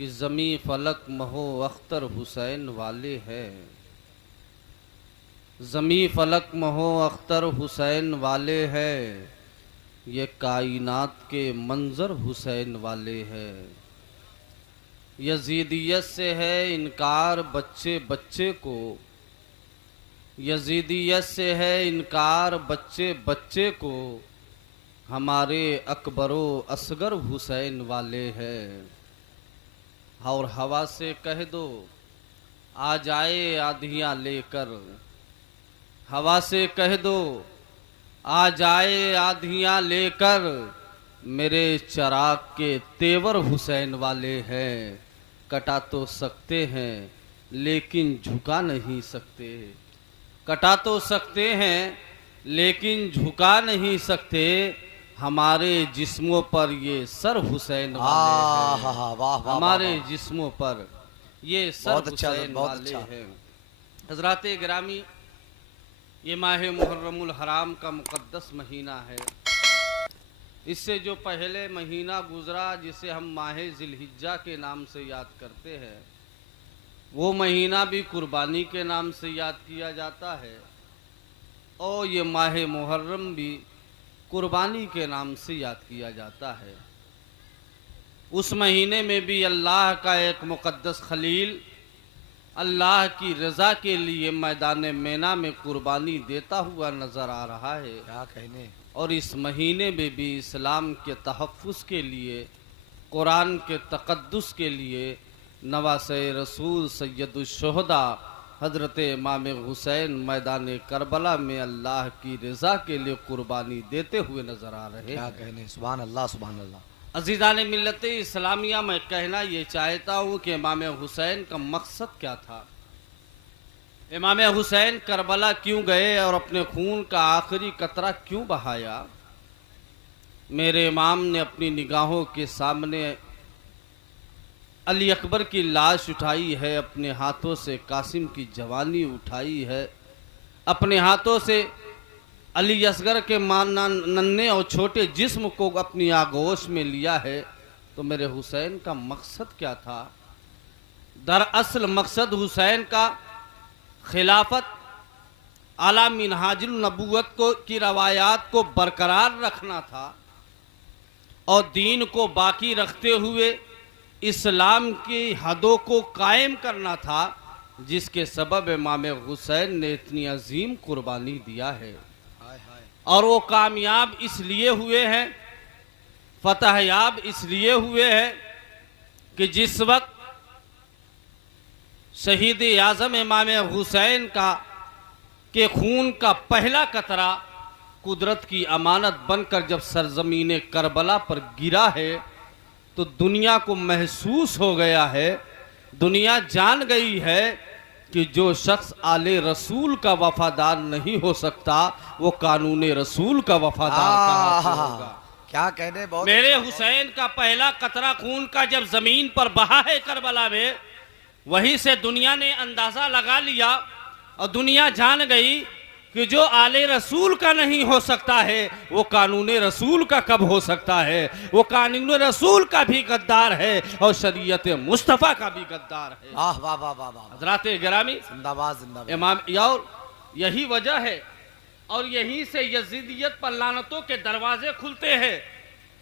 कि ज़मी फलक महो अख्तर हुसैन वाले हैं। ज़मी फलक महो अख्तर हुसैन वाले हैं, ये कायनात के मंज़र हुसैन वाले हैं। यजीदियत से है इनकार बच्चे बच्चे को, यजीदियत से है इनकार बच्चे बच्चे को, हमारे अकबरो असगर हुसैन वाले हैं। और हवा से कह दो आ जाए आधियाँ लेकर, हवा से कह दो आ जाए आधियाँ लेकर, मेरे चराग के तेवर हुसैन वाले हैं। कटा तो सकते हैं लेकिन झुका नहीं सकते, कटा तो सकते हैं लेकिन झुका नहीं सकते, हमारे जिस्मों पर ये सर हुसैन वाले हैं। वाह हमारे जिस्मों पर ये सर बहुत अच्छा, हुसैन बहुत वाले अच्छा। हैं। हजरात गिरामी, ये माह मुहर्रमुल हराम का मुक़द्दस महीना है। इससे जो पहले महीना गुजरा जिसे हम माह ज़िलहिज्जा के नाम से याद करते हैं, वो महीना भी कुर्बानी के नाम से याद किया जाता है, और ये माह मुहर्रम भी कुर्बानी के नाम से याद किया जाता है। उस महीने में भी अल्लाह का एक मुक़द्दस खलील अल्लाह की रज़ा के लिए मैदान मेना में कुर्बानी देता हुआ नज़र आ रहा है। क्या कहने। और इस महीने में भी इस्लाम के तहफ़्फ़ुज़ के लिए, कुरान के तक़द्दुस के लिए नवासे रसूल सैयदुश्शुहदा हज़रत इमाम हुसैन मैदान करबला में अल्लाह की रज़ा के लिए कुर्बानी देते हुए नज़र आ रहे हैं। क्या कहने। सुभान अल्लाह, सुभान अल्लाह। अज़ीज़ान मिल्लत इस्लामिया में कहना ये चाहता हूँ कि इमाम हुसैन का मकसद क्या था। इमाम हुसैन करबला क्यों गए और अपने खून का आखिरी कतरा क्यों बहाया। मेरे इमाम ने अपनी निगाहों के सामने अली अकबर की लाश उठाई है, अपने हाथों से कासिम की जवानी उठाई है, अपने हाथों से अली असगर के नन्हे और छोटे जिस्म को अपनी आगोश में लिया है। तो मेरे हुसैन का मकसद क्या था। दरअसल मकसद हुसैन का खिलाफत, आला मिनहाजुल नबूवत को की रवायात को बरकरार रखना था और दीन को बाकी रखते हुए इस्लाम की हदों को कायम करना था, जिसके सबब इमाम हुसैन ने इतनी अजीम कुर्बानी दिया है। और वो कामयाब इसलिए हुए हैं, फतहयाब इसलिए हुए हैं कि जिस वक्त शहीद आज़म इमाम हुसैन का के खून का पहला कतरा कुदरत की अमानत बनकर जब सरजमीन करबला पर गिरा है, तो दुनिया को महसूस हो गया है, दुनिया जान गई है कि जो शख्स आले रसूल का वफादार नहीं हो सकता, वो कानून रसूल का वफादार कहाँ से होगा। क्या कहने। बहुत मेरे अच्छा, हुसैन का पहला कतरा खून का जब जमीन पर बहा है करबला में, वहीं से दुनिया ने अंदाजा लगा लिया और दुनिया जान गई कि जो आले रसूल का नहीं हो सकता है, वो कानून रसूल का कब हो सकता है। वो कानून रसूल का भी गद्दार है और शरीयत मुस्तफ़ा का भी गद्दार है। वाह वाह वाह वाह वाह। हज़रात गिरामी, जिंदाबाद जिंदाबाद। इमाम और यही वजह है और यहीं से यजीदियत पर लानतों के दरवाजे खुलते हैं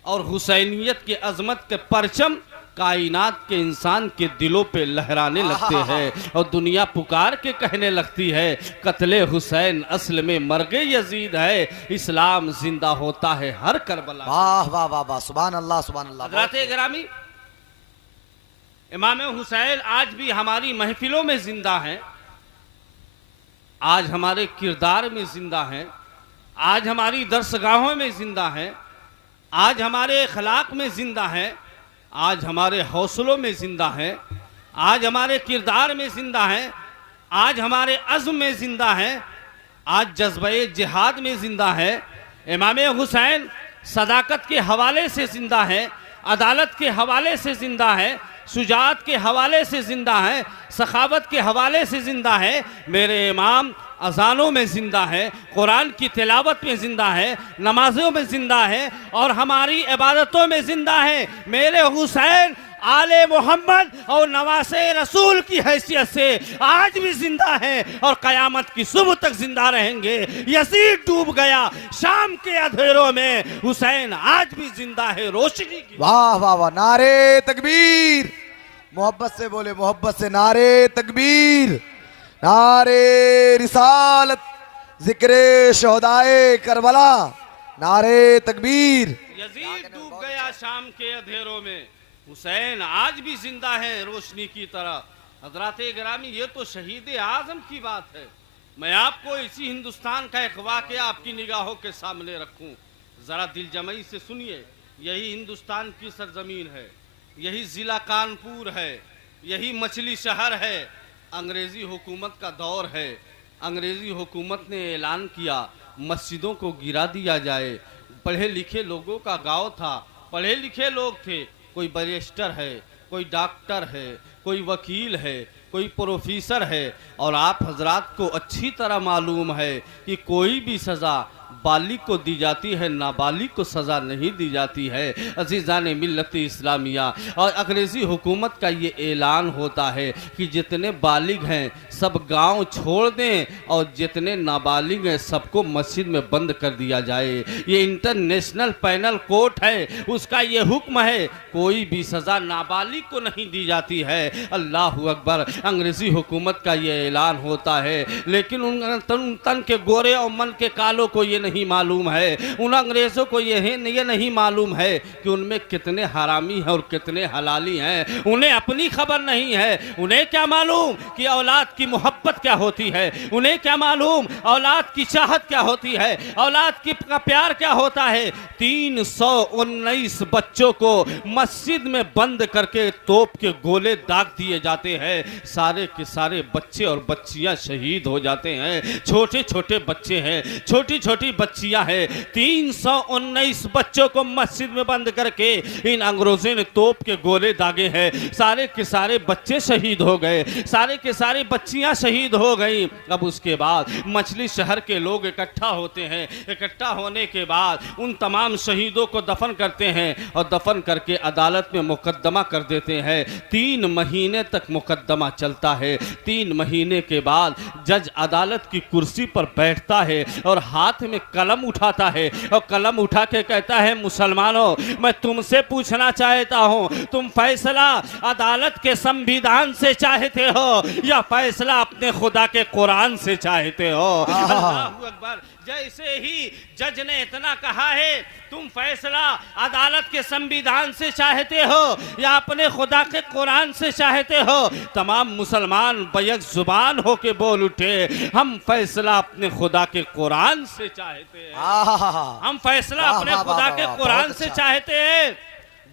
और हुसैनियत के अजमत के परचम कायनात के इंसान के दिलों पे लहराने लगते हैं और दुनिया पुकार के कहने लगती है, कत्ले हुसैन असल में मर्गे यजीद है, इस्लाम जिंदा होता है हर करबला। वाह वाह वाह वाह। सुभान अल्लाह, सुभान अल्लाह। हज़रात गिरामी, इमाम हुसैन आज भी हमारी महफिलों में जिंदा हैं, आज हमारे किरदार में जिंदा हैं, आज हमारी दरसगाहों में जिंदा हैं, आज हमारे अखलाक में जिंदा हैं, आज हमारे हौसलों में जिंदा हैं, आज हमारे किरदार में जिंदा हैं, आज हमारे अज़्म में जिंदा हैं, आज जज्बे जिहाद में जिंदा है। इमाम हुसैन सदाकत के हवाले से जिंदा है, अदालत के हवाले से जिंदा है, शुजाअत के हवाले से जिंदा है, सखावत के हवाले से जिंदा है। मेरे इमाम अजानों में ज़िंदा है, कुरान की तिलावत में ज़िंदा है, नमाज़ों में ज़िंदा है और हमारी इबादतों में ज़िंदा है। मेरे हुसैन आले मोहम्मद और नवासे रसूल की हैसियत से आज भी जिंदा हैं और कयामत की सुबह तक जिंदा रहेंगे। यजीद डूब गया शाम के अंधेरों में, हुसैन आज भी जिंदा है रोशनी की। वाह वाह वाह, नारे तकबीर, मोहब्बत से बोले, मोहब्बत से नारे तकबीर, नारे रिसालत, जिक्रे शोहदाए करबला, नारे तकबीर। यजीद डूब गया शाम के अंधेरों में, हुसैन आज भी जिंदा है रोशनी की तरह। हजराते गिरामी, ये तो शहीद आजम की बात है। मैं आपको इसी हिंदुस्तान का एक वाक़या आपकी निगाहों के सामने रखूं, जरा दिल जमई से सुनिए। यही हिंदुस्तान की सरजमीन है, यही जिला कानपुर है, यही मछली शहर है। अंग्रेजी हुकूमत का दौर है। अंग्रेजी हुकूमत ने ऐलान किया मस्जिदों को गिरा दिया जाए। पढ़े लिखे लोगों का गांव था, पढ़े लिखे लोग थे, कोई बैरिस्टर है, कोई डॉक्टर है, कोई वकील है, कोई प्रोफेसर है। और आप हजरात को अच्छी तरह मालूम है कि कोई भी सज़ा बालिग को दी जाती है, नाबालिग को सज़ा नहीं दी जाती है। अज़ीज़ान मिल्लत इस्लामिया, और अंग्रेज़ी हुकूमत का ये ऐलान होता है कि जितने बालिग हैं सब गांव छोड़ दें और जितने नाबालिग हैं सबको मस्जिद में बंद कर दिया जाए। ये इंटरनेशनल पैनल कोर्ट है, उसका ये हुक्म है, कोई भी सज़ा नाबालिग को नहीं दी जाती है। अल्लाह अकबर, अंग्रेज़ी हुकूमत का ये ऐलान होता है। लेकिन उन तन के गोरे और मन के कालों को ये नहीं मालूम है, उन अंग्रेज़ों को ये नहीं मालूम है कि उनमें कितने हरामी हैं और कितने हलाली हैं। उन्हें अपनी खबर नहीं है। उन्हें क्या मालूम कि औलाद की मोहब्बत क्या होती है, उन्हें क्या मालूम औलाद की चाहत क्या होती है, औलाद का प्यार क्या होता है। 319 बच्चों को मस्जिद में बंद करके तोप के गोले दाग दिए जाते हैं। सारे के सारे बच्चे और बच्चियां शहीद हो जाते हैं। छोटे छोटे बच्चे हैं, छोटी छोटी बच्चियां हैं। 319 बच्चों को मस्जिद में बंद करके इन अंग्रेजों ने तोप के गोले दागे हैं। सारे के सारे बच्चे शहीद हो गए, सारे के सारे बच्चियां शहीद हो गई। अब उसके बाद मछली शहर के लोग इकट्ठा होते हैं। इकट्ठा होने के बाद उन तमाम शहीदों को दफन करते हैं और दफन करके अदालत में मुकदमा कर देते हैं। 3 महीने तक मुकदमा चलता है। 3 महीने के बाद जज अदालत की कुर्सी पर बैठता है और हाथ में कलम उठाता है और कलम उठा के कहता है, मुसलमानों, मैं तुमसे पूछना चाहता हूं, तुम फैसला अदालत के संविधान से चाहते हो या फैसला अपने खुदा के कुरान से चाहते हो? अल्लाहू अकबर। जैसे ही जज ने इतना कहा है, तुम फैसला अदालत के संविधान से चाहते हो या अपने खुदा के कुरान से चाहते हो, तमाम मुसलमान बैक जुबान होके बोल उठे, हम फैसला अपने खुदा के कुरान से चाहते हैं। हम फैसला अपने खुदा के कुरान से चाहते हैं।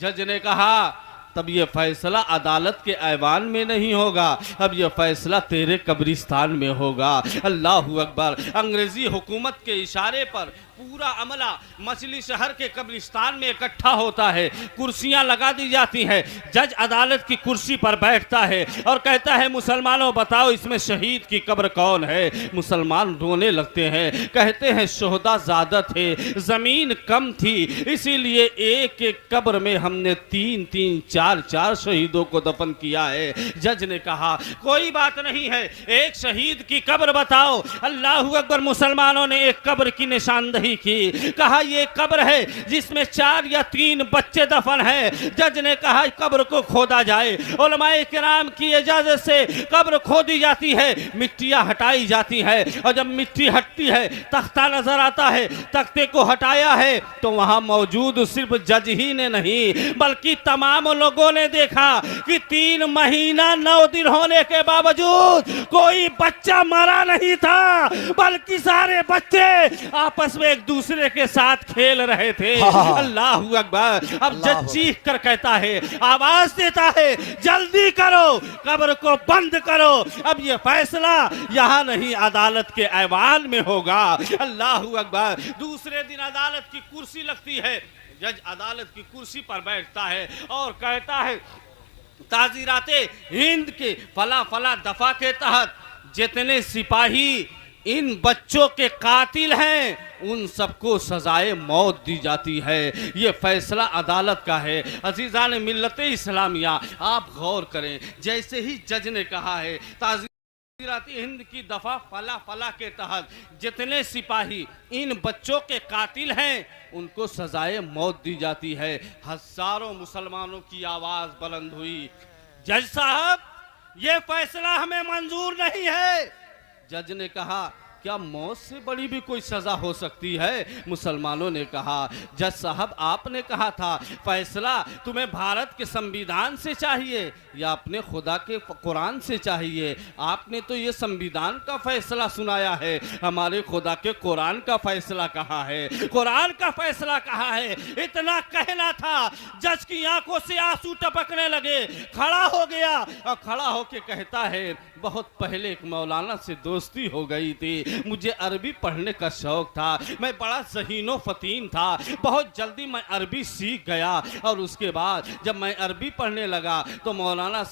जज ने कहा, तब ये फैसला अदालत के ऐवान में नहीं होगा, अब ये फैसला तेरे कब्रिस्तान में होगा। अल्लाहू अकबर। अंग्रेजी हुकूमत के इशारे पर पूरा अमला मछली शहर के कब्रिस्तान में इकट्ठा होता है। कुर्सियां लगा दी जाती हैं। जज अदालत की कुर्सी पर बैठता है और कहता है, मुसलमानों बताओ इसमें शहीद की कब्र कौन है? मुसलमान रोने लगते हैं, कहते हैं शोहदा ज़्यादा थे, ज़मीन कम थी, इसीलिए एक एक कब्र में हमने 3-3, 4-4 शहीदों को दफन किया है। जज ने कहा, कोई बात नहीं है, एक शहीद की कब्र बताओ। अल्लाहू अकबर। मुसलमानों ने एक कब्र की निशानदही की। कहा, ये कब्र है जिसमें 4 या 3 बच्चे दफन हैं। जज ने कहा, कब्र को खोदा जाए। उलमाए किराम की इजाजत से कब्र खोदी जाती है, मिट्टियां हटाई जाती है और जब मिट्टी हटती है तख्ता नजर आता है। तख्ते को हटाया है तो वहां मौजूद सिर्फ जज ही ने नहीं बल्कि तमाम लोगों ने देखा कि 3 महीना 9 दिन होने के बावजूद कोई बच्चा मरा नहीं था, बल्कि सारे बच्चे आपस में एक दूसरे के साथ खेल रहे थे। अल्लाहू अकबर। अब जज चीख कर कहता है, आवाज देता है, जल्दी करो, कब्र को बंद करो। अब ये फैसला यहाँ नहीं अदालत के ऐवान में होगा। अल्लाहू अकबर। दूसरे दिन अदालत की कुर्सी लगती है। जज अदालत की कुर्सी पर बैठता है और कहता है, ताज़ीराते हिंद के फला फला दफा के तहत जितने सिपाही इन बच्चों के कातिल हैं उन सबको सजाए मौत दी जाती है। ये फैसला अदालत का है। अजीज़ान मिल्लत इस्लामिया, आप गौर करें, जैसे ही जज ने कहा है ताज़ीरात हिंद की दफ़ा फला फला के तहत जितने सिपाही इन बच्चों के कातिल हैं उनको सजाए मौत दी जाती है, हजारों मुसलमानों की आवाज़ बुलंद हुई, जज साहब ये फैसला हमें मंजूर नहीं है। जज ने कहा क्या मौत से बड़ी भी कोई सजा हो सकती है? मुसलमानों ने कहा जज साहब आपने कहा था फैसला तुम्हें भारत के संविधान से चाहिए या अपने खुदा के कुरान से चाहिए। आपने तो ये संविधान का फैसला सुनाया है, हमारे खुदा के कुरान का फैसला कहाँ है? कुरान का फैसला कहाँ है? इतना कहना था, जज की आंखों से आंसू टपकने लगे, खड़ा हो गया और खड़ा होके कहता है बहुत पहले एक मौलाना से दोस्ती हो गई थी, मुझे अरबी पढ़ने का शौक था, मैं बड़ा ज़हीनो फतीन था, बहुत जल्दी मैं अरबी सीख गया और उसके बाद जब मैं अरबी पढ़ने लगा तो मौलाना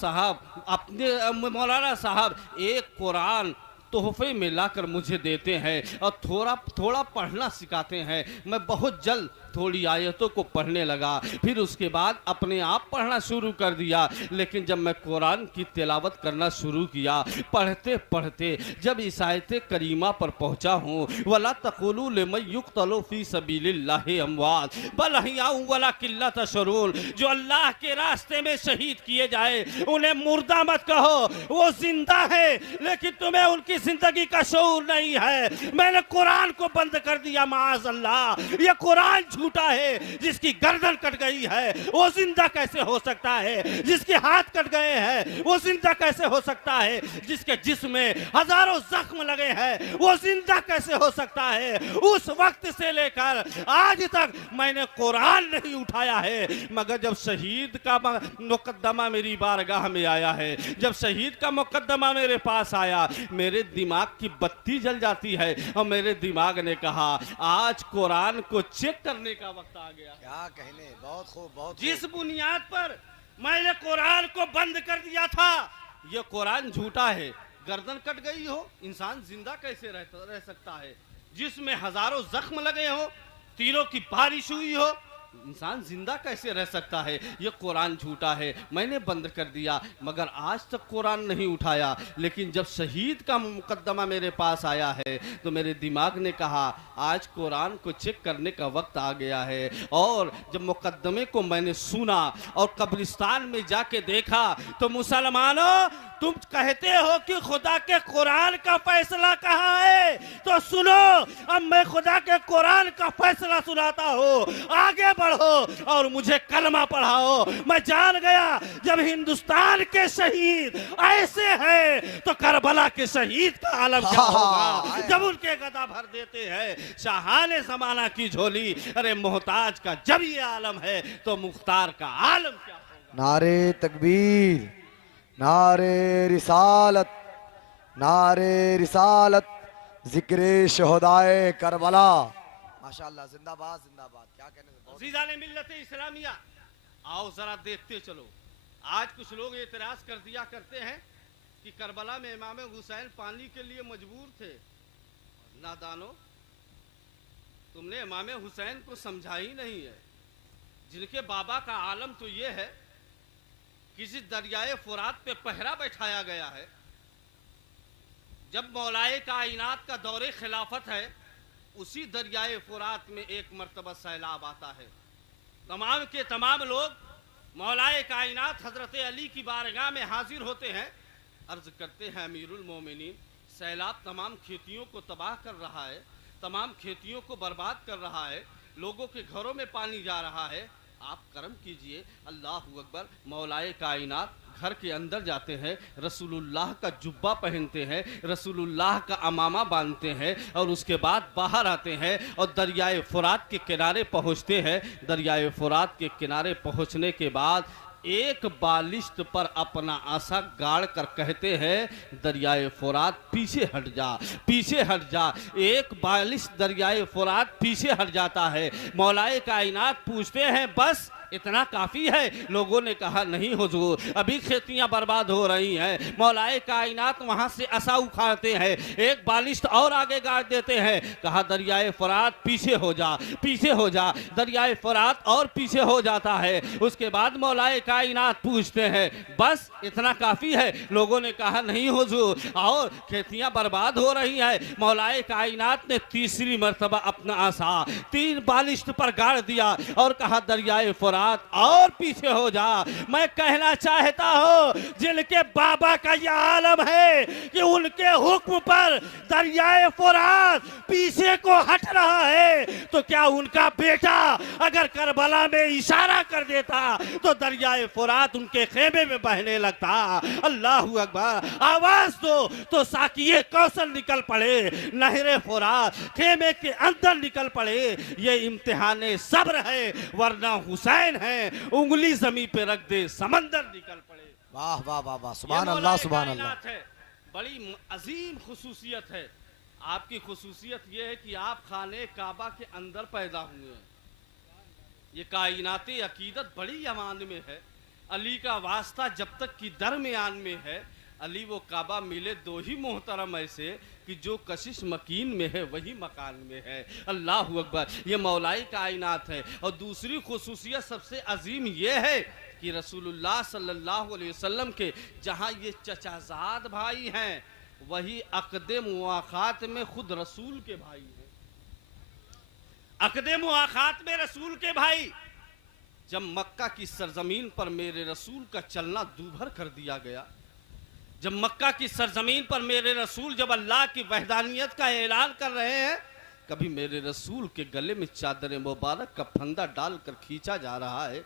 साहब एक कुरान तोहफे में लाकर मुझे देते हैं और थोड़ा थोड़ा पढ़ना सिखाते हैं। मैं बहुत जल्द थोड़ी आयतों को पढ़ने लगा, फिर उसके बाद अपने आप पढ़ना शुरू कर दिया। लेकिन जब मैं कुरान की तिलावत करना शुरू किया, पढ़ते पढ़ते जब इस आयत करीमा पर पहुंचा हूँ, वला तक़ूलू लिमन युक़्तलू फ़ी सबीलिल्लाहि अमवात बल अहयाउ वलाकिन ला तशऊरून, जो अल्लाह के रास्ते में शहीद किए जाए उन्हें मुर्दा मत कहो, वो जिंदा है लेकिन तुम्हें उनकी जिंदगी का शऊर नहीं है। मैंने कुरान को बंद कर दिया, माज़ अल्लाह, ये कुरान झूठा है। जिसकी गर्दन कट गई है वो जिंदा कैसे हो सकता है? जिसके हाथ कट गए हैं वो जिंदा कैसे हो सकता है? जिसके जिस्म में हजारों जख्म लगे हैं वो जिंदा कैसे हो सकता है? उस वक्त से लेकर आज तक मैंने कुरान नहीं उठाया है, मगर जब शहीद का मुकद्दमा मेरी बारगाह में आया है, जब शहीद का मुकद्दमा मेरे पास आया, मेरे दिमाग की बत्ती जल जाती है और मेरे दिमाग ने कहा आज कुरान को चेक करने का वक्त आ गया। क्या कहने, बहुत खूब, बहुत जिस बुनियाद पर मैंने कुरान को बंद कर दिया था, ये कुरान झूठा है। गर्दन कट गई हो, इंसान जिंदा कैसे रह सकता है? जिसमें हजारों जख्म लगे हो, तीरों की बारिश हुई हो, इंसान जिंदा कैसे रह सकता है? ये कुरान झूठा है। मैंने बंद कर दिया, मगर आज तक कुरान नहीं उठाया। लेकिन जब शहीद का मुकद्दमा मेरे पास आया है तो मेरे दिमाग ने कहा आज कुरान को चेक करने का वक्त आ गया है। और जब मुकद्दमे को मैंने सुना और कब्रिस्तान में जाके देखा तो मुसलमानों, तुम कहते हो कि खुदा के कुरान का फैसला कहाँ है, तो सुनो अब मैं खुदा के कुरान का फैसला सुनाता हूँ। आगे बढ़ो और मुझे कलमा पढ़ाओ। मैं जान गया जब हिंदुस्तान के शहीद ऐसे हैं तो करबला के शहीद का आलम क्या होगा जब उनके गदा भर देते हैं शाहाने जमाना की झोली। अरे मोहताज का जब ये आलम है तो मुख्तार का आलम क्या होगा? नारे तकबीर, नारे रिसालत, नारे रिसालत, जिक्रे शहदाए करबला। माशाअल्लाह, जिंदाबाद जिंदाबाद। क्या कहने, अज़ीज़ाने मिल्लत इस्लामिया, आओ जरा देखते चलो। आज कुछ लोग एतराज कर दिया करते हैं कि करबला में इमाम हुसैन पानी के लिए मजबूर थे। नादानो, तुमने इमाम हुसैन को समझा ही नहीं है। जिनके बाबा का आलम तो ये है किसी दरियाए फुरात पे पहरा बैठाया गया है। जब मौलाए कायनात का दौरे खिलाफत है, उसी दरियाए फुरात में एक मर्तबा सैलाब आता है। तमाम के तमाम लोग मौलाए कायनात हजरत अली की बारगाह में हाजिर होते हैं, अर्ज करते हैं अमीरुल मोमिनीन, सैलाब तमाम खेतियों को तबाह कर रहा है, तमाम खेतियों को बर्बाद कर रहा है, लोगों के घरों में पानी जा रहा है, आप करम कीजिए। अल्लाहु अकबर। मौलाए कायनात घर के अंदर जाते हैं, रसूलुल्लाह का जुब्बा पहनते हैं, रसूलुल्लाह का अमामा बांधते हैं और उसके बाद बाहर आते हैं और दरियाए फुरात के किनारे पहुंचते हैं। दरियाए फुरात के किनारे पहुंचने के बाद एक बालिश्त पर अपना आशा गाड़ कर कहते हैं दरियाए फुरात पीछे हट जा, पीछे हट जा। एक बालिश्त दरियाए फुरात पीछे हट जाता है। मौलाए कायनात पूछते हैं बस इतना काफ़ी है। लोगों ने कहा नहीं हुजूर, अभी खेतियां बर्बाद हो रही हैं। मौलाए कायनात वहां से असा उखाड़ते हैं, एक बालिश्त और आगे गाड़ देते हैं। कहा दरियाए फुरात पीछे हो जा, पीछे हो जा। दरियाए फुरात और पीछे हो जाता है। उसके बाद मौलाए कायनात पूछते हैं बस इतना काफ़ी है। लोगों ने कहा नहीं हुजूर, और खेतियां बर्बाद हो रही हैं। मौलाए कायनात ने तीसरी मर्तबा अपना आसा 3 बालिश्त पर गाड़ दिया और कहा दरियाए फुरात और पीछे हो जा। मैं कहना चाहता हूं जिनके बाबा का यह आलम है कि उनके हुक्म पर दरियाए फुरात पीछे को हट रहा है, तो क्या उनका बेटा अगर करबला में इशारा कर देता तो दरियाए फुरात उनके खेमे में बहने लगता। अल्लाहू अकबर, आवाज दो तो साकिए कौशल निकल पड़े, नहरे फुरात खेमे के अंदर निकल पड़े। ये इम्तिहाने सब्र है, वरना हुसैन है उंगली जमी पे रख दे समंदर निकल पड़े। वाह वाह वाह वाह, सुभान अल्लाह सुभान अल्लाह। बड़ी अजीम खुसूसियत है आपकी। खुसूसियत ये है कि आप खाने काबा के अंदर पैदा हुए हैं। ये कायनाती अकीदत बड़ी अमान में है। अली का वास्ता जब तक कि दरमियान में है। अली वो काबा मिले दो ही मोहतरम ऐसे कि जो कशिश मकीन में है वही मकान में है। अल्लाह अकबर, ये मौलाई कायनात है। और दूसरी खुसूसियत सबसे अजीम ये है कि रसूलुल्लाह सल्लल्लाहु अलैहि वसल्लम के जहाँ ये चचाजाद भाई हैं, वही अक़दे मुआख़ात में खुद रसूल के भाई हैं। अक़दे मुआख़ात में रसूल के भाई। जब मक्का की सरजमीन पर मेरे रसूल का चलना दूभर कर दिया गया, जब मक्का की सरजमीन पर मेरे रसूल जब अल्लाह की वहदानियत का ऐलान कर रहे हैं, कभी मेरे रसूल के गले में चादर मुबारक का फंदा डालकर खींचा जा रहा है,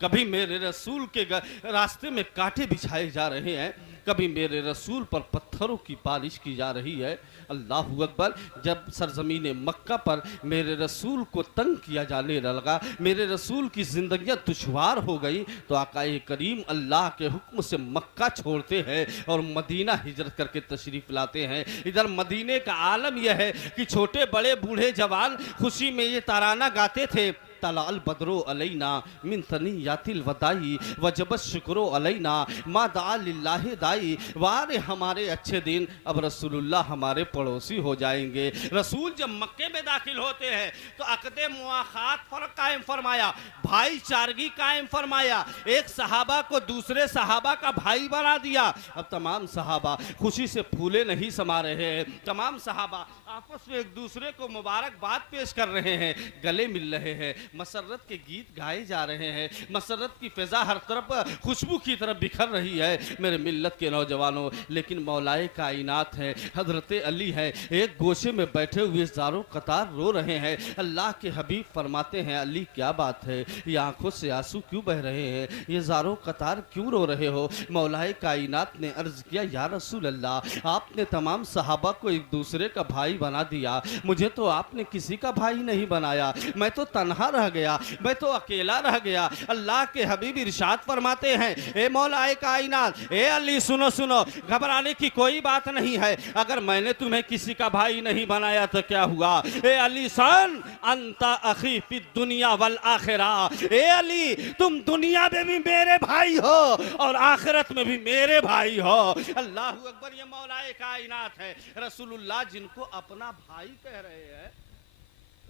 कभी मेरे रसूल के रास्ते में कांटे बिछाए जा रहे हैं, कभी मेरे रसूल पर पत्थरों की बारिश की जा रही है। अल्लाह अकबर, जब सरजमीन मक्का पर मेरे रसूल को तंग किया जाने लगा, मेरे रसूल की ज़िंदगियाँ दुश्वार हो गई, तो आकाए करीम अल्लाह के हुक्म से मक्का छोड़ते हैं और मदीना हिजरत करके तशरीफ़ लाते हैं। इधर मदीने का आलम यह है कि छोटे बड़े बूढ़े जवान खुशी में ये तराना गाते थे, तलाल बदरो अलैना मिन सनियातिल वदाई वजबत शुक्रो अलैना मा दा लिल्लाहि दाई। वारे हमारे अच्छे दिन, अब रसूलुल्लाह हमारे पड़ोसी हो जाएंगे। रसूल जब मक्के में दाखिल होते हैं तो अक़दे मुआख़ात फ़र्क कायम फरमाया, भाईचारगी कायम फरमाया। एक सहाबा को दूसरे सहाबा का भाई बना दिया। अब तमाम सहाबा खुशी से फूले नहीं समा रहे हैं, तमाम सहाबा आपस में एक दूसरे को मुबारकबाद पेश कर रहे हैं, गले मिल रहे हैं, मसरत के गीत गाए जा रहे हैं, मसरत की फ़िज़ा हर तरफ खुशबू की तरफ बिखर रही है मेरे मिल्लत के नौजवानों। लेकिन मौलाए कायनात है, हज़रत अली है, एक गोशे में बैठे हुए ज़ारों कतार रो रहे हैं। अल्लाह के हबीब फरमाते हैं अली क्या बात है, ये आंखों से आंसू क्यों बह रहे हैं, ये ज़ारों कतार क्यों रो रहे हो। मौलाए कायनात ने अर्ज़ किया या रसूल अल्लाह, आपने तमाम सहाबा को एक दूसरे का भाई बना दिया, मुझे तो आपने किसी का भाई नहीं बनाया, मैं तो तन्हा रह गया, मैं तो अकेला रह गया। अल्लाह के हबीब इरशाद फरमाते हैं ए मौलाए कायनात, ए अली सुनो सुनो, घबराने की कोई बात नहीं है। अगर मैंने तुम्हें किसी का भाई नहीं बनाया तो क्या हुआ। ए अली सन अंता अखी फी दुनिया वल आखिरा, ए अली तुम दुनिया में भी मेरे भाई हो और आखिरत में भी मेरे भाई हो। अल्लाह अकबर, ये मौलाए कायनात है। रसूलुल्लाह जिनको अपना भाई कह रहे हैं,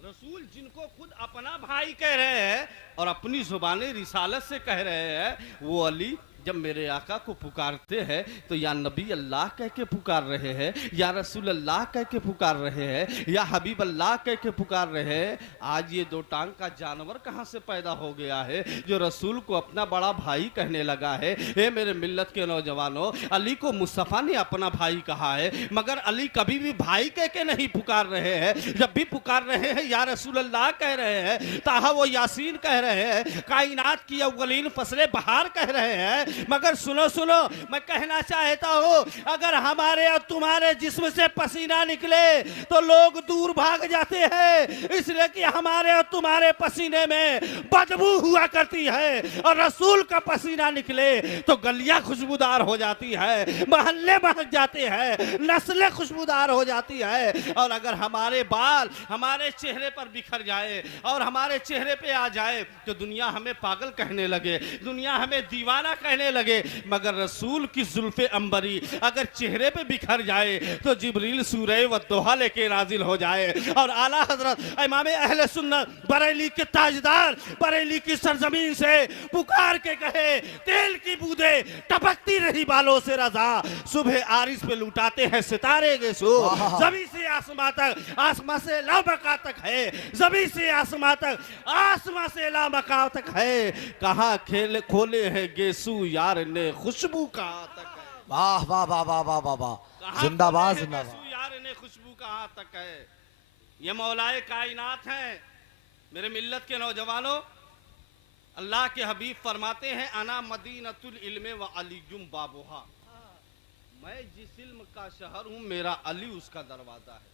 रसूल जिनको खुद अपना भाई कह रहे हैं और अपनी ज़ुबानी रिसालत से कह रहे हैं, वो अली जब मेरे आका को पुकारते हैं तो या नबी अल्लाह कह के पुकार रहे हैं, या रसूल अल्लाह कह के पुकार रहे हैं, या हबीब अल्लाह कह के पुकार रहे हैं। आज ये दो टांग का जानवर कहाँ से पैदा हो गया है जो रसूल को अपना बड़ा भाई कहने लगा है। हे मेरे मिल्लत के नौजवानों, अली को मुस्तफ़ा ने अपना भाई कहा है, मगर अली कभी भी भाई कह के नहीं पुकार रहे हैं। जब भी पुकार रहे हैं या रसूल अल्लाह कह रहे हैं, ताहा वो यासीन कह रहे हैं, कायनात की अव्वलीन फसले बहार कह रहे हैं, मगर सुनो सुनो, मैं कहना चाहता हूँ, अगर हमारे और तुम्हारे जिस्म से पसीना निकले तो लोग दूर भाग जाते हैं, इसलिए कि हमारे और तुम्हारे पसीने में बदबू हुआ करती है। और रसूल का पसीना निकले तो गलियां खुशबूदार हो जाती है, मोहल्ले महक जाते हैं, नस्लें खुशबूदार हो जाती है। और अगर हमारे बाल हमारे चेहरे पर बिखर जाए और हमारे चेहरे पे आ जाए तो दुनिया हमें पागल कहने लगे, दुनिया हमें दीवाना कहने लगे। मगर रसूल की जुल्फे अंबरी अगर चेहरे पे बिखर जाए तो जिब्रील सूरह वद्दुहा लेके नाजिल हो जाए और आला हजरत इमाम अहले सुन्नत बरेली के ताजदार बरेली की सरजमीन से पुकार के कहे, तेल की बूंदे टपकती रही बालों से रजा, सुबह आरिस पे लुटाते हैं सितारे के सो, जमीन से आसमां तक, आसमां से लामका तक है, जमीन से आसमां तक, आसमां से लामका तक है, कहाँ खेल खोले हैं गेसू यार ने खुशबू कहाँ तक है। वाह वाह वाह वाह वाह वाह वाह, जिंदाबाद जिंदाबाद। यार ने खुशबू कहाँ तक है। ये मौलाए कायनात हैं। मेरे मिल्लत के नौजवानों, अल्लाह के हबीब फरमाते हैं, अना मदीनतुल इल्म व अलीयुम बाबुहा, मैं जिस इल्म का शहर हूं मेरा अली उसका दरवाजा है।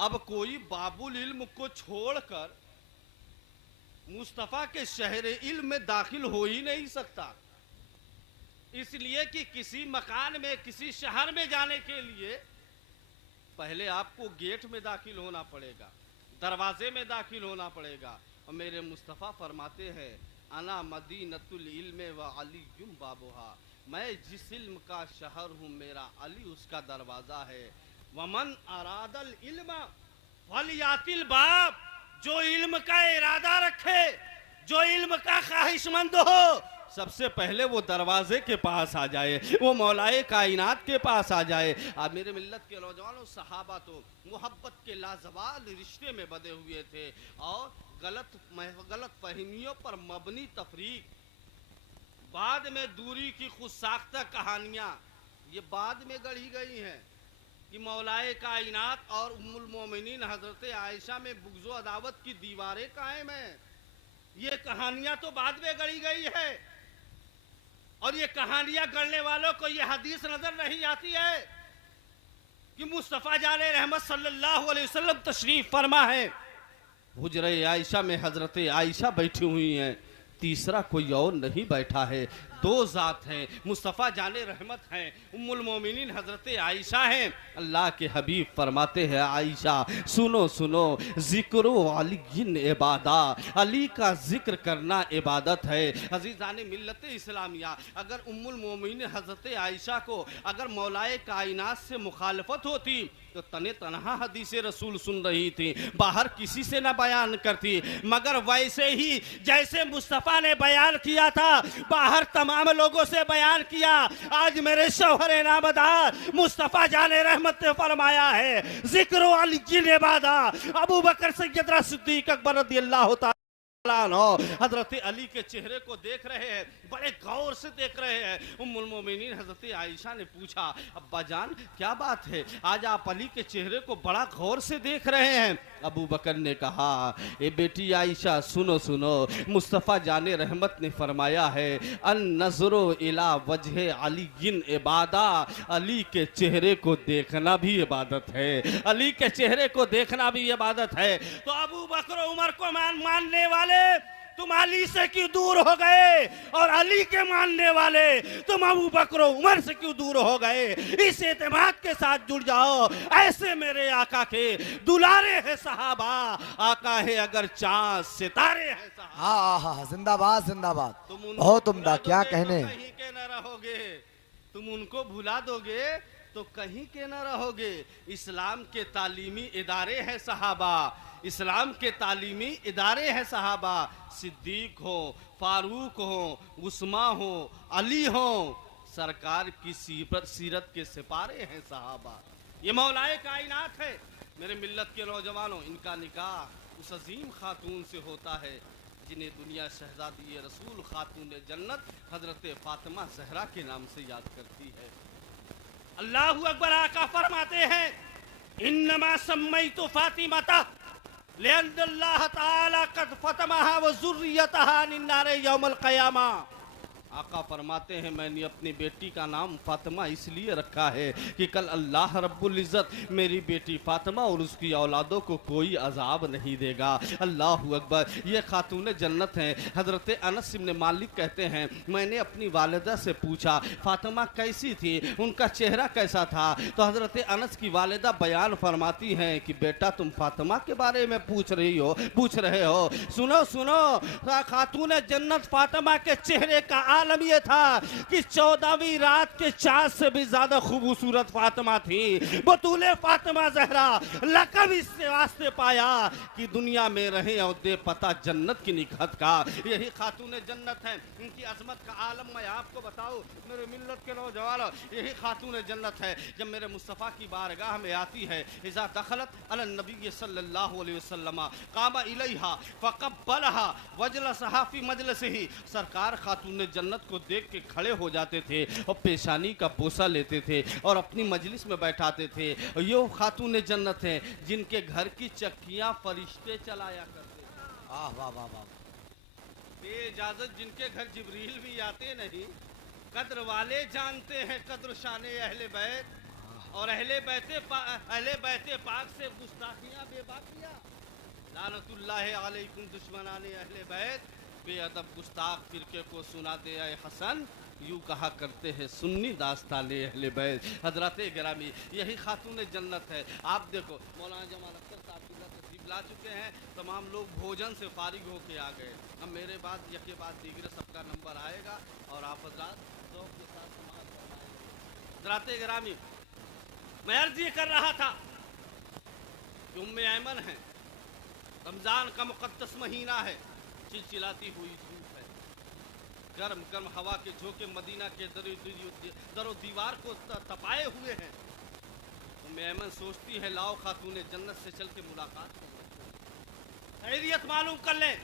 अब कोई बाबुल इल्म को छोड़कर मुस्तफ़ा के शहर इल्म में दाखिल हो ही नहीं सकता, इसलिए कि किसी मकान में किसी शहर में जाने के लिए पहले आपको गेट में दाखिल होना पड़ेगा, दरवाजे में दाखिल होना पड़ेगा। और मेरे मुस्तफ़ा फरमाते हैं, अना मदीनतुल इल्म व अलीयुम बाबुहा, मैं जिस इल्म का शहर हूँ मेरा अली उसका दरवाज़ा है। वमन अरादल इल्म फलियातिल बाब, जो इल्म का इरादा रखे, जो इल्म का ख्वाहिशमंद हो, सबसे पहले वो दरवाजे के पास आ जाए, वो मौलाए कायनात के पास आ जाए। अब मेरे मिल्लत के नौजवानों, सहाबा तो मोहब्बत के लाजवाल रिश्ते में बंधे हुए थे और गलत फहमियों पर मबनी तफरीक, बाद में दूरी की खुद साख्ता कहानियाँ ये बाद में गढ़ी गई हैं कि मौलाए कायनात और उम्मुल मोमिनीन हजरत आयशा में बुग़्ज़ो अदावत की दीवारें कायम हैं। ये कहानियाँ तो बाद में गढ़ी गई है और ये कहानियां गढ़ने वालों को ये हदीस नजर नहीं आती है कि मुस्तफ़ा जाने रहमत सल्लल्लाहु अलैहि वसल्लम तशरीफ फरमा है, हुजरे आयशा में हजरत आयशा बैठी हुई हैं, तीसरा कोई और नहीं बैठा है, दो जात हैं, मुस्तफ़ा जाने रहमत हैं, उम्मुल मोमिनीन हजरत आयशा हैं। अल्लाह के हबीब फरमाते हैं, आयशा सुनो सुनो, जिक्र अली इबादा, अली का जिक्र करना इबादत है। अजीज़ाने मिल्लत इस्लामिया, अगर उम्मुल मोमिनीन हजरत आयशा को अगर मौलाए कायनात से मुखालफत होती तो तने तनहा हदीस रसूल सुन रही थी, बाहर किसी से ना बयान करती। मगर वैसे ही जैसे मुस्तफ़ा ने बयान किया था, बाहर तमाम लोगों से बयान किया। आज मेरे शौहर नामदार मुस्तफ़ा जाने रहमत ने फरमाया है, जिक्र अली इबादा, अबू बकर सैयदना सिद्दीक अकबर रज़ियल्लाहु ताला हजरत अली के चेहरे को देख रहे हैं, बड़े गौर से देख रहे हैं। उम्मुल मोमिनीन हजरत आयशा ने पूछा, अब्बा जान क्या बात है, आज आप अली के चेहरे को बड़ा गौर से देख रहे हैं। अबू बकर ने कहा, ए बेटी आयशा सुनो सुनो, मुस्तफ़ा जाने रहमत ने फरमाया है, अन नज़रो इला वजह अली इबादा, अली के चेहरे को देखना भी इबादत है, अली के चेहरे को देखना भी इबादत है। तो अबू बकर उमर को मानने वाले तुम अली से क्यों दूर हो गए, और अली के मानने वाले तुम अबू बकर उमर से क्यों दूर हो गए। इस एतमाद के साथ जुड़ जाओ, ऐसे मेरे आका के दुलारे हैं सहाबा, आका है अगर चांद सितारे हैं सहाबा। हाँ हाँ, जिंदाबाद जिंदाबाद, तुम बहुत उम्दा, क्या कहने। कहीं के न रहोगे, तुम उनको भुला दोगे तो कहीं के न रहोगे। इस्लाम के तालीमी इदारे हैं सहाबा, इस्लाम के तालीमी इदारे हैं सहाबा, सिद्दीक हो, फारूक हो, उस्मा हो, अली हो, सरकार की सीरत के सिपारे हैं सहाबा। ये मौलाए कायनात है। मेरे मिल्लत के नौजवानों, इनका निकाह उस अजीम खातून से होता है जिन्हें दुनिया शहजादी रसूल खातून जन्नत हजरत फातिमा ज़हरा के नाम से याद करती है। अल्लाहु अकबर आका फरमाते हैं, इन्नमा सम्मैतु फातिमाता लिअन्नल्लाह तआला क़द फतमहा व ज़ुर्रियतहा निन्नारे यौमल क़यामा। आका फरमाते हैं मैंने अपनी बेटी का नाम फातिमा इसलिए रखा है कि कल अल्लाह रब्बुल इज़्ज़त मेरी बेटी फातिमा और उसकी औलादों को कोई अजाब नहीं देगा। अल्लाह अकबर। ये खातून जन्नत हैं। हज़रत अनस इब्न मालिक कहते हैं मैंने अपनी वालिदा से पूछा फातिमा कैसी थी, उनका चेहरा कैसा था, तो हज़रत अनस की वालिदा बयान फरमाती हैं कि बेटा तुम फातिमा के बारे में पूछ रहे हो। सुनो सुनो, खातून जन्नत फातिमा के चेहरे का आलम ये था कि 14वीं रात के चाँद से भी ज्यादा खूबसूरत फातिमा थी। बतूले फातिमा जहरा लक़ब इससे वास्ते पाया कि दुनिया में रहे और दे पता जन्नत की निकहत का। यही खातून जन्नत है। इनकी अजमत का आलम मैं आपको बताऊं मेरे मिल्लत के नौजवानों, यही खातून जन्नत है। जब मेरे मुस्तफ़ा की बारगाह में आती है इज़ा दखलत अला नबी सल्लल्लाहु अलैहि वसल्लम कामा इलैहा फ़क़ब्बलहा वजलसहा फ़ी मजलिसिही। सरकार खातून जन्नत को देख के खड़े हो जाते थे और पेशानी का बोसा लेते थे और अपनी मजलिस में बैठाते थे। ये खातून जन्नत है जिनके घर की चक्कियाँ फरिश्ते चलाया करते थे। वाह वाह वाह वाह। इजाजत जिनके घर जिब्रील भी आते नहीं। कद्र वाले जानते हैं कद्र शाने अहले बैत और अहले बैते पाक से गुस्ताखियाँ बेबाकिया। लानतुल्लाह अलैकुम दुश्मनाने अहले बैत, बेअदब गुस्ताख फिरके को सुनाते आए हसन, यूँ कहा करते हैं सुन्नी दास्ताने अहले बैत। हजरत गिरामी यही खातून जन्नत है। आप देखो मौलाना जमाल अख्तर साहब तशरीफ ला चुके हैं, तमाम लोग भोजन से फारिग होके आ गए। अब मेरे बाद यके बाद दीगर सबका नंबर आएगा और आप हजरात ज़ौक़ के साथ समाअत फरमाएंगे। हजरत गिरामी मैं अर्ज़ ये कर रहा था कि उम्मे ऐमन है, रमज़ान का मुक़द्दस महीना है, चिलचिलाती हुई धूप है, गर्म गर्म हवा के झोंके मदीना के दरो दीवार को तपाए हुए हैं। उम्मे ऐमन सोचती है लाओ खातून जन्नत से चल के मुलाकात हो, खैरियत मालूम कर लें।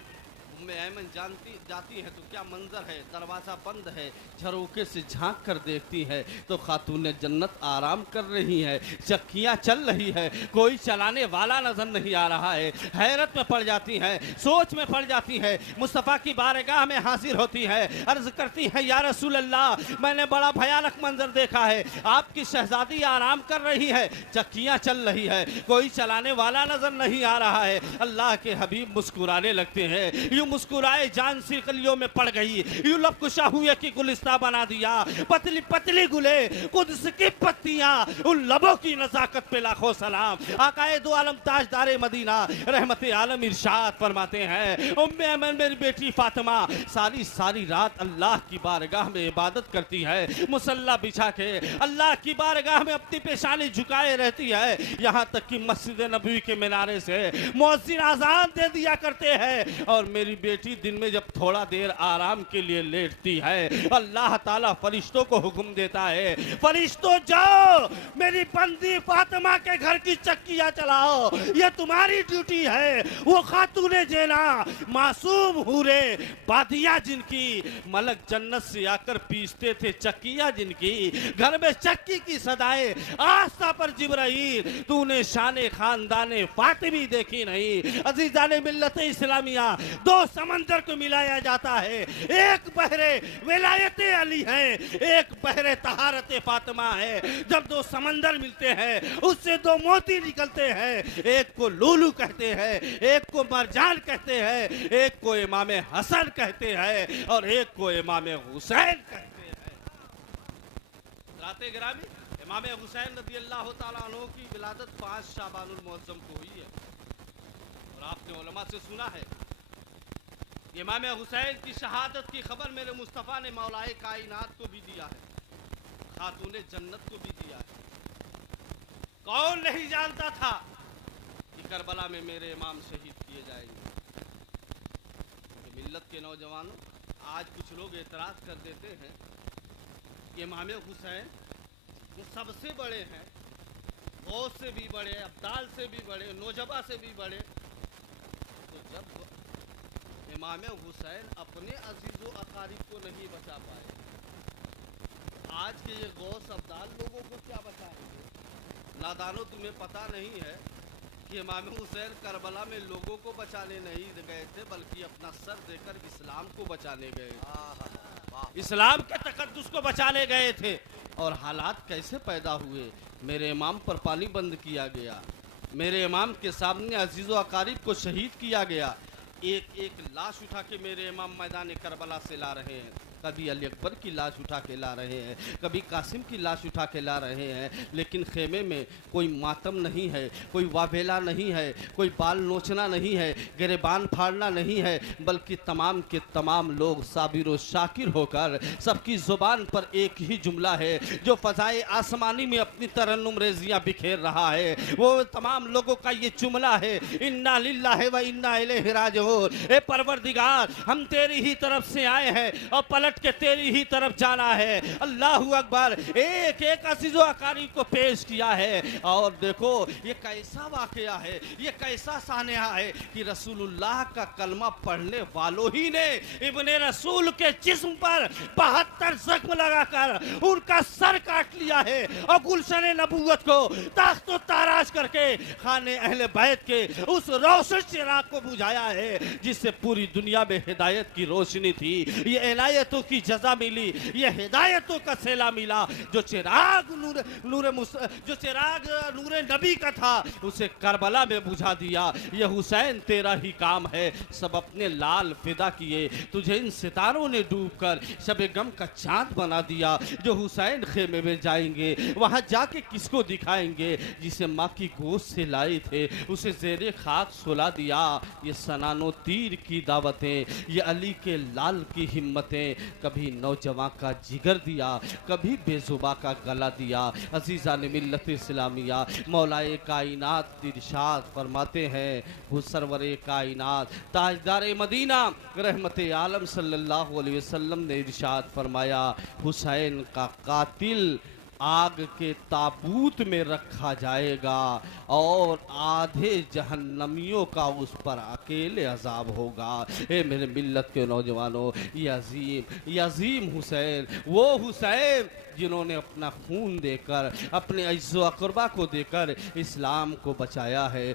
उम्मे ऐमन जाती है तो क्या मंजर है, दरवाज़ा बंद है, झरोके से झांक कर देखती है तो खातून जन्नत आराम कर रही है, चक्कियाँ चल रही है, कोई चलाने वाला नजर नहीं आ रहा है। हैरत में पड़ जाती है, सोच में पड़ जाती है, मुस्तफ़ा की बारगाह में हाजिर होती है, अर्ज करती है या रसूल अल्लाह मैंने बड़ा भयानक मंजर देखा है, आपकी शहजादी आराम कर रही है, चक्कियाँ चल रही है, कोई चलाने वाला नजर नहीं आ रहा है। अल्लाह के हबीब मुस्कुराने लगते हैं, यूं मुस्कुराए जान सी कलियों में पड़ गई, यूं लब कुशा हुए कि गुलिस्ता बना दिया, पतली पतली गुले कुद्स की पत्तियां, उन लबों की नजाकत पे लाखों सलाम। आकाए दो आलम ताजदारे मदीना रहमत आलम इरशाद फरमाते हैं उम्मे ऐमन मेरी बेटी फातिमा सारी सारी रात अल्लाह की बारगाह में इबादत करती है, मुसल्ला बिछा के अल्लाह की बारगाह में अपनी पेशानी झुकाए रहती है, यहाँ तक कि मस्जिद नबवी के मीनारे से मुअज्जिन आज़ान दे दिया करते हैं और मेरी बेटी दिन में जब थोड़ा देर आराम के लिए लेटती है अल्लाह ताला फरिश्तों को हुक्म देता है फरिश्तों जाओ मेरी बंदी फातिमा के घर की चक्कियां चलाओ, ये तुम्हारी ड्यूटी है। वो खातूने जेना मासूम हूरे बादिया जिनकी मलक जन्नत से आकर पीसते थे चक्कियां जिनकी, घर में चक्की की सदाएं आस्था पर जिब्राइल तूने शाने खानदाने फातिमी देखी नहीं। अजीजाने मिल्लत इस्लामिया दो समंदर को मिलाया जाता है, एक बहरे विलायत अली है, एक बहरे तहारत फातिमा है। जब दो समंदर मिलते हैं उससे दो मोती निकलते हैं, एक को लूलू कहते हैं, एक को मरजान कहते हैं, एक को इमाम हसन कहते हैं और एक को इमाम हुसैन कहते हैं। राते गिरामी इमाम हुसैन रज़ी अल्लाह ताला अन्हु की विलादत 5 शाबानुल मुअज़्ज़म को हुई है और आपने उलमा से सुना है इमाम हुसैन की शहादत की खबर मेरे मुस्तफ़ा ने मौलाए कायनात को भी दिया है, खातून जन्नत को भी दिया है। कौन नहीं जानता था कि करबला में मेरे इमाम शहीद किए जाएंगे। मिल्लत के नौजवानों आज कुछ लोग एतराज़ कर देते हैं कि इमाम हुसैन वो सबसे बड़े हैं, गौस से भी बड़े, अब्दाल से भी बड़े, नौजबा से भी बड़े। तो जब इमाम हुसैन अपने अजीज़ व अकारिब को नहीं बचा पाए, आज के ये गौस अब्दाल लोगों को क्या बचाएंगे। नादानो तुम्हें पता नहीं है कि इमाम हुसैन करबला में लोगों को बचाने नहीं गए थे बल्कि अपना सर देकर इस्लाम को बचाने गए। इस्लाम के तकद्दुस को बचाने गए थे और हालात कैसे पैदा हुए। मेरे इमाम पर पानी बंद किया गया, मेरे इमाम के सामने अजीज़ व अकारीब को शहीद किया गया। एक एक लाश उठा के मेरे इमाम मैदान करबला से ला रहे हैं, कभी अली अकबर की लाश उठा के ला रहे हैं, कभी कासिम की लाश उठा के ला रहे हैं, लेकिन खेमे में कोई मातम नहीं है, कोई वावेला नहीं है, कोई बाल नोचना नहीं है, गिरेबान फाड़ना नहीं है, बल्कि तमाम के तमाम लोग साबिर व शाकिर होकर सबकी ज़ुबान पर एक ही जुमला है जो फ़ज़ाए आसमानी में अपनी तरन्नुम रेजियाँ बिखेर रहा है। वो तमाम लोगों का ये जुमला है, इन्ना लिल्लाहि व इन्ना इलैहि राजिऊन। ए परवरदिगार, हम तेरी ही तरफ से आए हैं और पलट के तेरी ही तरफ जाना है। अल्लाहु अकबर। एक एक अज़ीज़ो अकारी को पेश किया है और देखो ये कैसा वाकया है, ये कैसा सानिया है कि रसूलुल्लाह का कलमा पढ़ने वालों ही ने इब्ने रसूल के जिस्म पर 72 जख्म लगाकर उनका सर काट लिया है और गुलशन नबूवत को ताख्त ताराज करके खाने अहले बैत के उस रोशन चिराग को बुझाया है जिससे पूरी दुनिया में हिदायत की रोशनी थी। ये इनायतों की जजा मिली, ये हिदायतों का सेला मिला। जो चिराग नूर नबी का था उसे करबला में बुझा दिया। ये हुसैन तेरा ही काम है, सब अपने लाल फिदा किए, तुझे इन सितारों ने डूबकर शब गम का चांद बना दिया। जो हुसैन खेमे में जाएंगे वहां जाके किसको दिखाएंगे, जिसे माँ की गोश्त से लाए थे उसे जेरे खाक सुला दिया। ये सनानो तीर की दावतें, ये अली के लाल की हिम्मतें, कभी नौजवान का जिगर दिया, कभी बेजुबा का गला दिया। अजीज़ा ने मिल्लत इस्लामिया मौलाए कायनात इरशाद फरमाते हैं, वो सरवरे कायनात ताजदार मदीना रहमत आलम सल्लल्लाहु अलैहि वसल्लम ने इरशाद फरमाया, हुसैन का कातिल आग के ताबूत में रखा जाएगा और आधे जहन्नमियों का उस पर अकेले अजाब होगा। ए मेरे मिल्लत के नौजवानों, ये अजीम हुसैन, वो हुसैन जिन्होंने अपना खून देकर, अपने अज़्ज़ो अक़रबा को देकर इस्लाम को बचाया है।